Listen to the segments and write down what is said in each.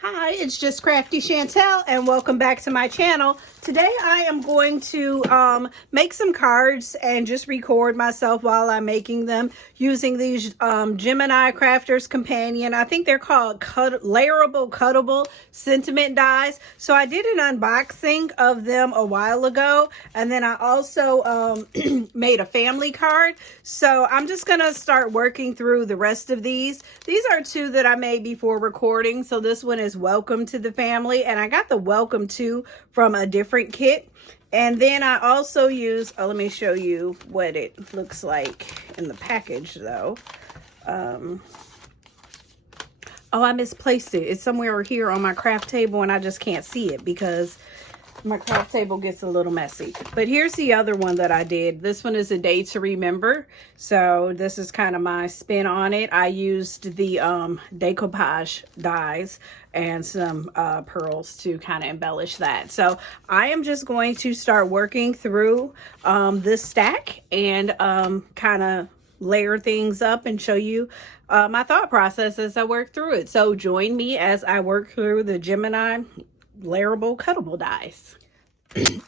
Hi, it's just Crafty Chantel and welcome back to my channel. Today I am going to make some cards and just record myself while I'm making them using these Gemini Crafters Companion. I think they're called layerable cuttable sentiment dies. So I did an unboxing of them a while ago, and then I also made a family card. So I'm just gonna start working through the rest of these. These are two that I made before recording. So this one is Welcome to the Family, and I got the Welcome to from a different kit. And then I also use, let me show you what it looks like in the package though. Oh, I misplaced it. It's somewhere here on my craft table and I just can't see it because my craft table gets a little messy. But here's the other one that I did. This one is A Day to Remember. So this is kind of my spin on it. I used the decoupage dies and some pearls to kind of embellish that. So I am just going to start working through this stack and kind of layer things up and show you my thought process as I work through it. So join me as I work through the Gemini layerable cuttable dies.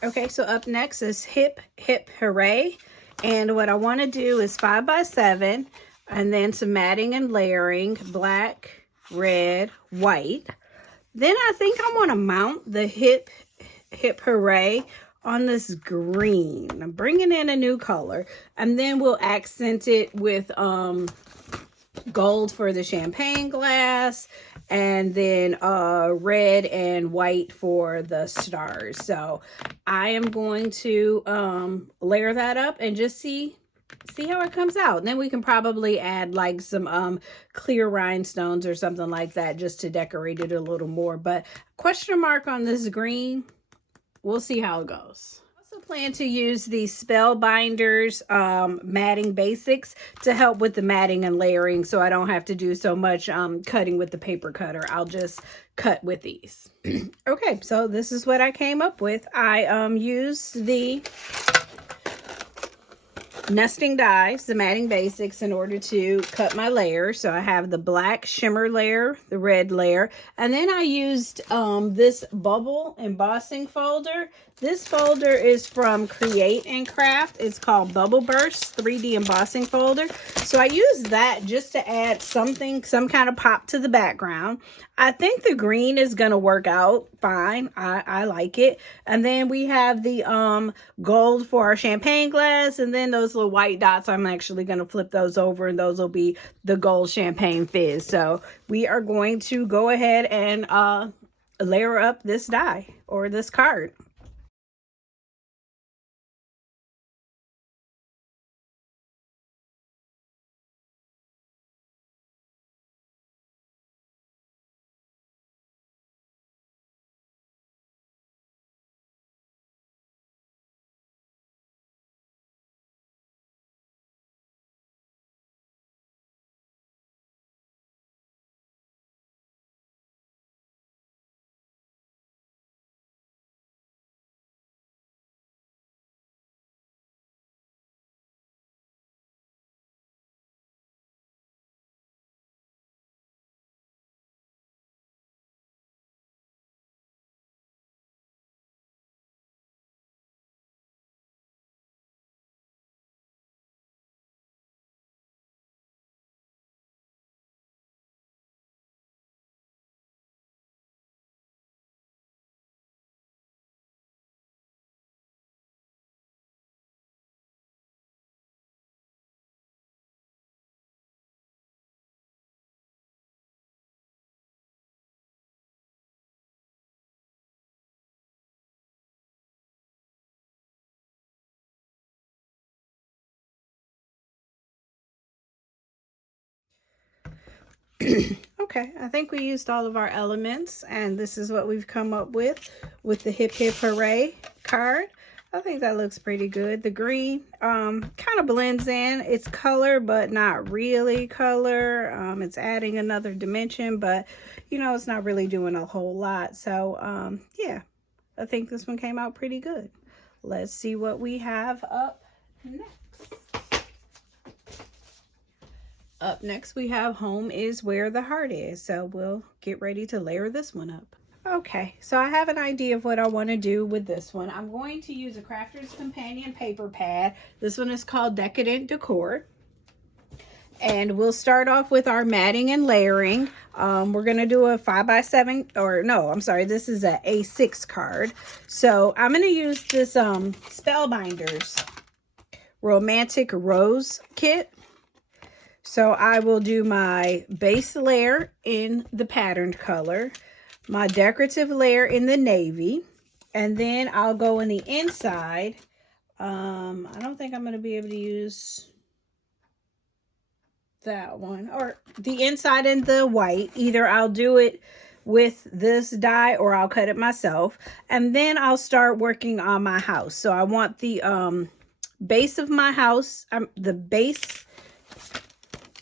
Okay, so up next is Hip Hip Hooray, and what I want to do is 5x7 and then some matting and layering, black, red, white. Then I think I want to mount the Hip Hip Hooray on this green. I'm bringing in a new color, and then we'll accent it with gold for the champagne glass, and then red and white for the stars. So I am going to layer that up and just see how it comes out. And then we can probably add like some clear rhinestones or something like that just to decorate it a little more. But question mark on this green. We'll see how it goes. I also plan to use these Spellbinders matting basics to help with the matting and layering, so I don't have to do so much cutting with the paper cutter. I'll just cut with these. Okay, so this is what I came up with. I used the nesting dies, the matting basics, in order to cut my layers. So I have the black shimmer layer, the red layer, and then I used this bubble embossing folder. This folder is from Create and Craft. It's called Bubble Burst 3D embossing folder. So I used that just to add some kind of pop to the background. I think the green is gonna work out fine. I like it. And then we have the gold for our champagne glass, and then those little white dots, I'm actually gonna flip those over, and those will be the gold champagne fizz. So we are going to go ahead and layer up this die or this card. Okay, I think we used all of our elements, and this is what we've come up with the Hip Hip Hooray card. I think that looks pretty good. The green kind of blends in. It's color, but not really color. It's adding another dimension, but you know, it's not really doing a whole lot. So yeah, I think this one came out pretty good. Let's see what we have up next. Up next, we have Home is Where the Heart Is. So we'll get ready to layer this one up. Okay, so I have an idea of what I want to do with this one. I'm going to use a Crafter's Companion paper pad. This one is called Decadent Decor. And we'll start off with our matting and layering. We're going to do a 5x7, or no, I'm sorry, this is a A6 card. So I'm going to use this Spellbinders Romantic Rose kit. So I will do my base layer in the patterned color, my decorative layer in the navy, and then I'll go in the inside. I don't think I'm going to be able to use that one, or the inside in the white. Either I'll do it with this die or I'll cut it myself, and then I'll start working on my house. So I want the base of my house, the base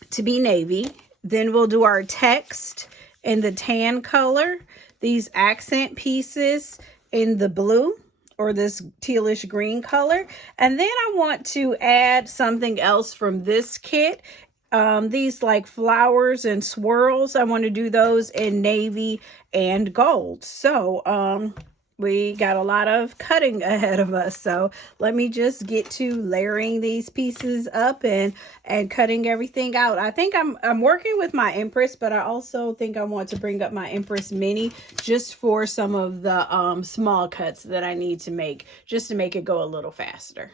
to be navy. Then we'll do our text in the tan color, these accent pieces in the blue or this tealish green color, and then I want to add something else from this kit. These like flowers and swirls, I want to do those in navy and gold. So we got a lot of cutting ahead of us, so let me just get to layering these pieces up and cutting everything out. I think I'm working with my Empress, but I also think I want to bring up my Empress Mini just for some of the small cuts that I need to make, just to make it go a little faster.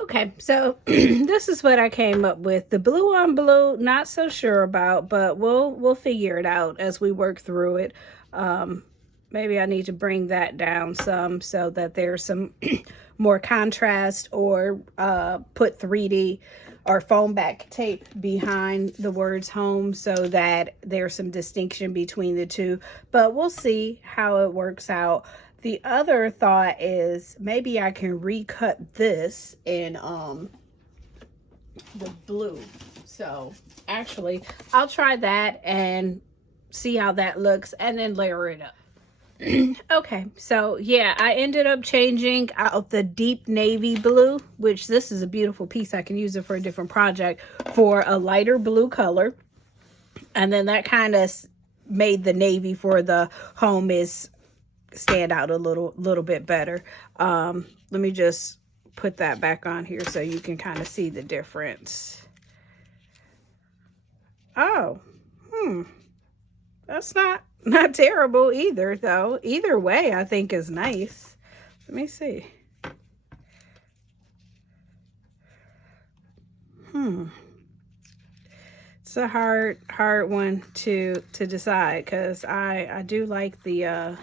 Okay, so this is what I came up with. The blue on blue, not so sure about, but we'll figure it out as we work through it. Maybe I need to bring that down some so that there's some more contrast, or put 3D or foam back tape behind the words home so that there's some distinction between the two. But we'll see how it works out. The other thought is maybe I can recut this in the blue. So actually, I'll try that and see how that looks, and then layer it up. Okay, so yeah, I ended up changing out the deep navy blue, which this is a beautiful piece. I can use it for a different project, for a lighter blue color. And then that kind of made the navy for the home is stand out a little bit better. Let me just put that back on here so you can kind of see the difference. Oh, that's not terrible either, though. Either way, I think is nice. Let me see. It's a hard one to decide, because I do like the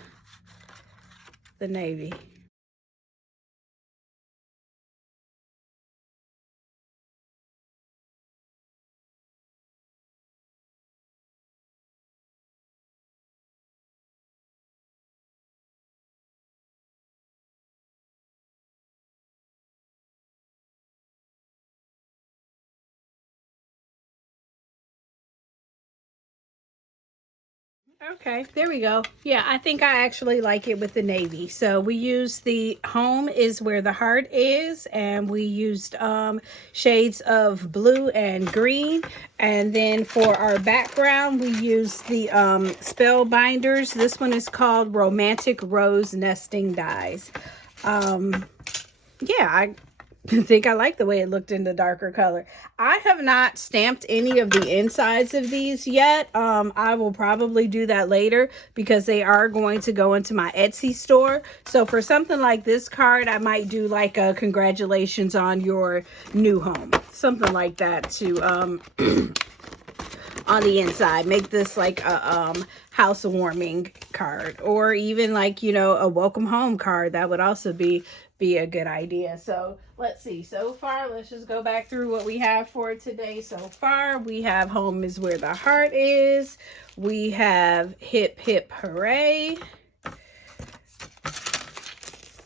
navy. Okay, there we go. Yeah, I think I actually like it with the navy. So we used the home is where the heart is, and we used shades of blue and green. And then for our background, we used the Spellbinders. This one is called Romantic Rose Nesting Dies. Yeah, I think I like the way it looked in the darker color. I have not stamped any of the insides of these yet. I will probably do that later because they are going to go into my Etsy store. So for something like this card, I might do like a congratulations on your new home, something like that to on the inside. Make this like a housewarming card, or even like, you know, a welcome home card. That would also be a good idea. So let's see. So far, let's just go back through what we have for today. So far, we have home is where the heart is. We have hip hip hooray.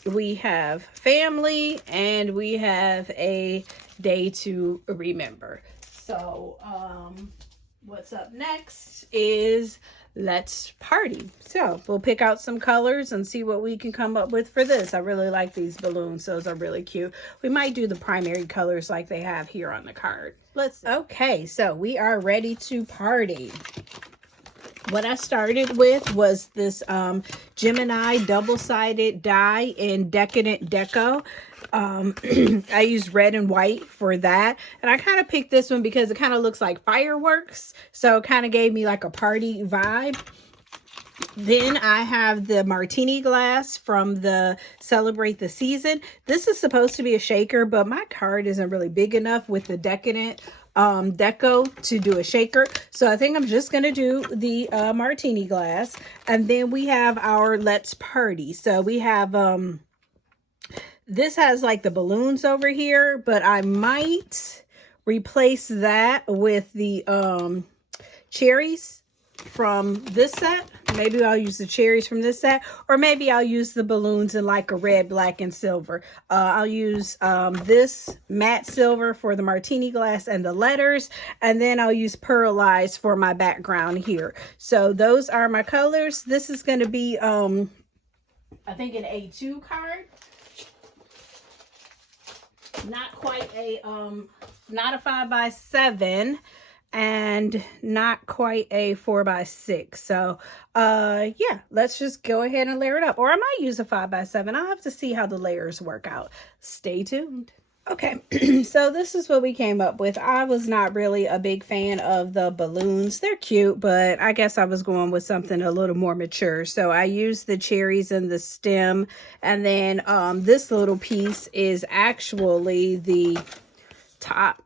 We have family, and we have a day to remember. So what's up next is let's party. So we'll pick out some colors and see what we can come up with for this. I really like these balloons. Those are really cute. We might do the primary colors like they have here on the card. Okay, so we are ready to party. What I started with was this Gemini double-sided die in Decadent Deco. I used red and white for that. And I kind of picked this one because it kind of looks like fireworks. So it kind of gave me like a party vibe. Then I have the martini glass from the Celebrate the Season. This is supposed to be a shaker, but my card isn't really big enough with the Decadent deco to do a shaker. So I think I'm just going to do the martini glass. And then we have our Let's Party. So we have, this has like the balloons over here, but I might replace that with the cherries from this set. Maybe I'll use the cherries from this set, or maybe I'll use the balloons in like a red, black, and silver. I'll use this matte silver for the martini glass and the letters, and then I'll use pearlized for my background here. So those are my colors. This is going to be I think an A2 card. Not quite a not a 5x7, and not quite a 4x6. So yeah, let's just go ahead and layer it up. Or I might use a 5x7. I'll have to see how the layers work out. Stay tuned. Okay, so this is what we came up with. I was not really a big fan of the balloons. They're cute, but I guess I was going with something a little more mature. So I used the cherries and the stem. And then this little piece is actually the top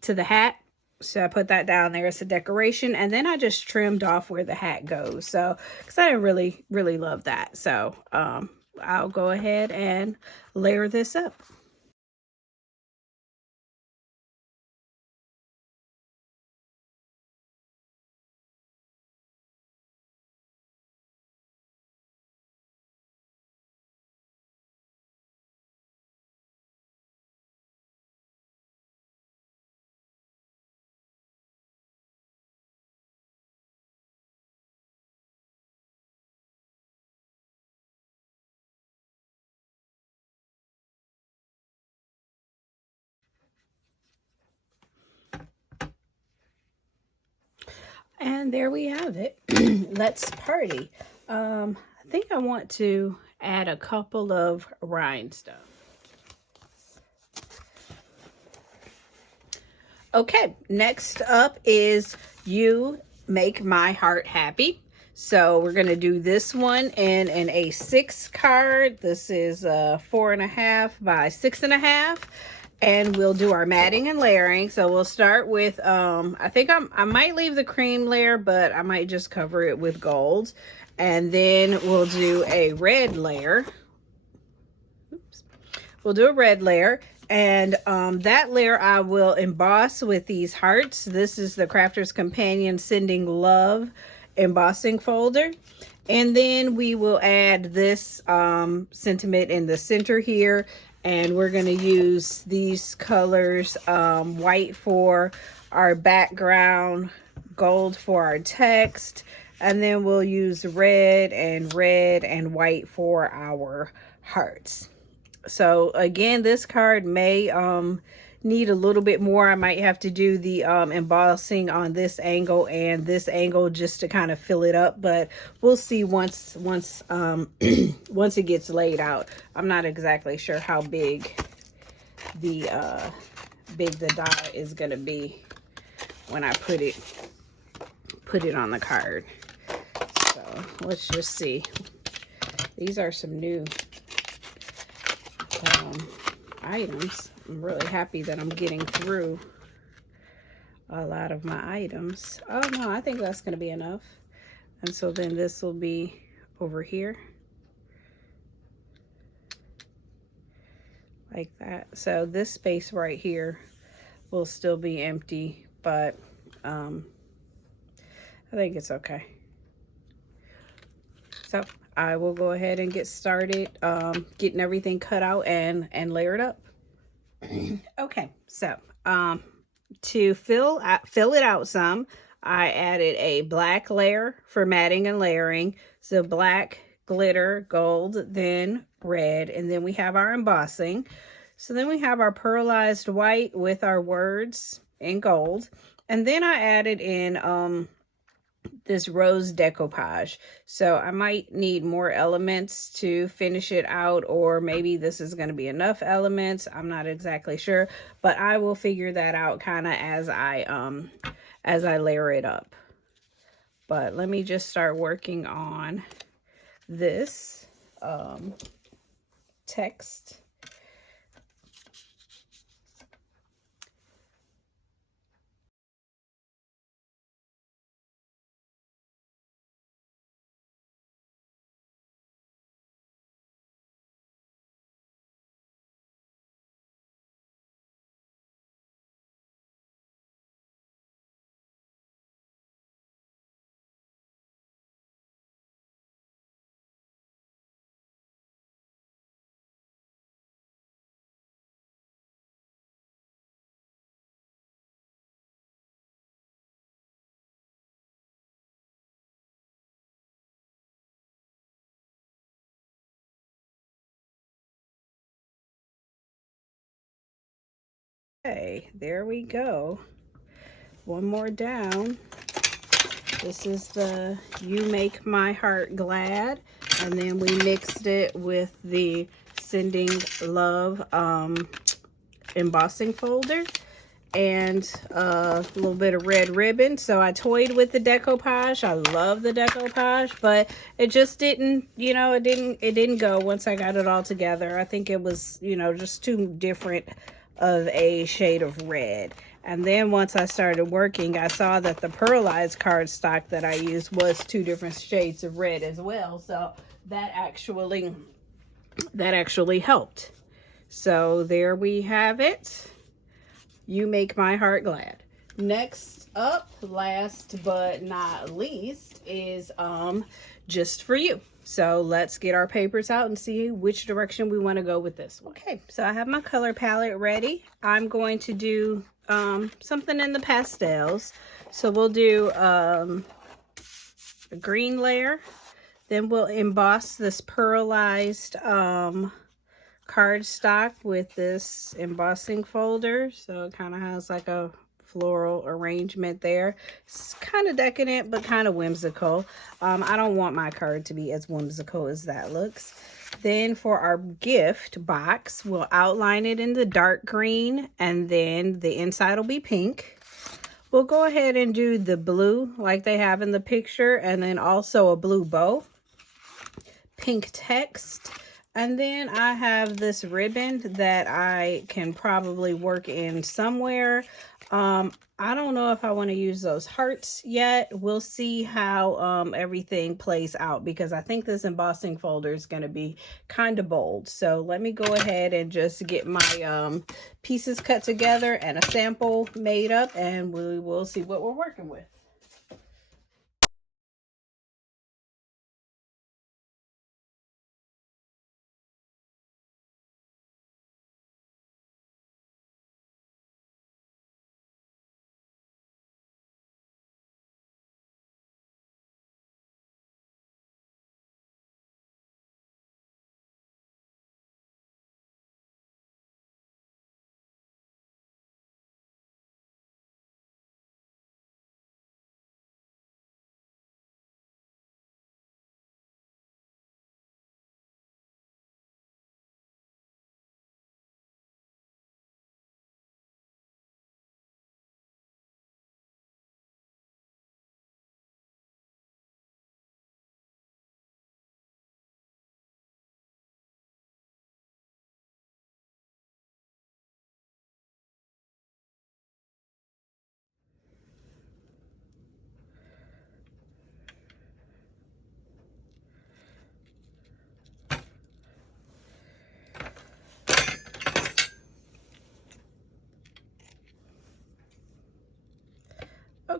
to the hat. So I put that down there as a decoration. And then I just trimmed off where the hat goes. So, because I didn't really love that. So I'll go ahead and layer this up. And there we have it. Let's party. I think I want to add a couple of rhinestones. Okay, next up is You Make My Heart Happy. So we're going to do this one in an A6 card. This is 4.5 by 6.5. And we'll do our matting and layering. So we'll start with, I think I might leave the cream layer, but I might just cover it with gold. And then we'll do a red layer. Oops. We'll do a red layer. And that layer I will emboss with these hearts. This is the Crafter's Companion Sending Love embossing folder. And then we will add this sentiment in the center here. And we're going to use these colors, white for our background, gold for our text, and then we'll use red and white for our hearts. So again, this card may need a little bit more. I might have to do the embossing on this angle and this angle just to kind of fill it up, but we'll see once once it gets laid out. I'm not exactly sure how big the die is gonna be when I put it on the card. So let's just see. These are some new items. I'm really happy that I'm getting through a lot of my items. Oh no, I think that's going to be enough. And so then this will be over here like that. So this space right here will still be empty, but I think it's okay. So I will go ahead and get started getting everything cut out and layered up. Okay, so to fill it out some, I added a black layer for matting and layering. So black, glitter, gold, then red, and then we have our embossing. So then we have our pearlized white with our words in gold. And then I added in this rose decoupage. So I might need more elements to finish it out, or maybe this is going to be enough elements. I'm not exactly sure, but I will figure that out kind of as I layer it up. But let me just start working on this text. Okay, there we go. One more down. This is the You Make My Heart Glad, and then we mixed it with the Sending Love embossing folder and a little bit of red ribbon. So I toyed with the decoupage. I love the decoupage, but it just didn't, you know, it didn't go once I got it all together. I think it was, you know, just too different of a shade of red. And then once I started working, I saw that the pearlized cardstock that I used was 2 different shades of red as well. So that actually helped. So there we have it. You Make My Heart Glad. Next up, last but not least, is Just For You. So let's get our papers out and see which direction we want to go with this one. Okay, so I have my color palette ready. I'm going to do something in the pastels. So we'll do a green layer. Then we'll emboss this pearlized cardstock with this embossing folder. So it kind of has like a floral arrangement there. It's kind of decadent, but kind of whimsical. I don't want my card to be as whimsical as that looks. Then for our gift box, we'll outline it in the dark green, and then the inside will be pink. We'll go ahead and do the blue like they have in the picture, and then also a blue bow, pink text. And then I have this ribbon that I can probably work in somewhere. I don't know if I want to use those hearts yet. We'll see how everything plays out, because I think this embossing folder is going to be kind of bold. So let me go ahead and just get my pieces cut together and a sample made up, and we will see what we're working with.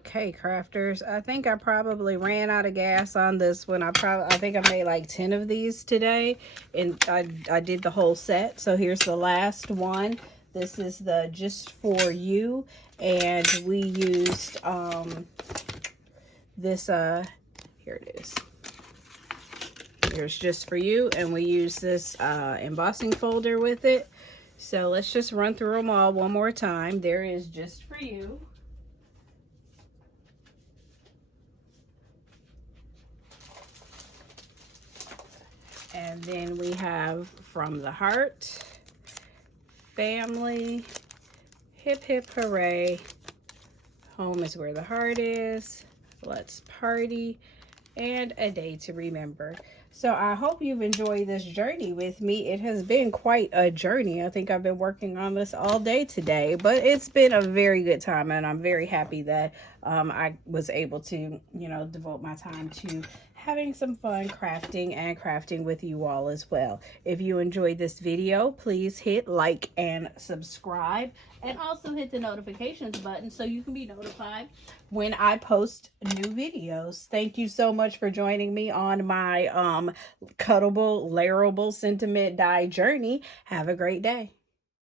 Okay, crafters, I think I probably ran out of gas on this one. I think I made like 10 of these today, and I did the whole set. So here's the last one. This is the Just For You, and we used this here it is. Here's Just For You, and we use this embossing folder with it. So let's just run through them all one more time. There is Just For You. And then we have From the Heart, Family, Hip Hip Hooray, Home Is Where the Heart Is, Let's Party, and A Day to Remember. So I hope you've enjoyed this journey with me. It has been quite a journey. I think I've been working on this all day today, but it's been a very good time, and I'm very happy that I was able to, you know, devote my time to having some fun crafting with you all as well. If you enjoyed this video, please hit like and subscribe, and also hit the notifications button so you can be notified when I post new videos. Thank you so much for joining me on my cuttable, layerable sentiment die journey. Have a great day.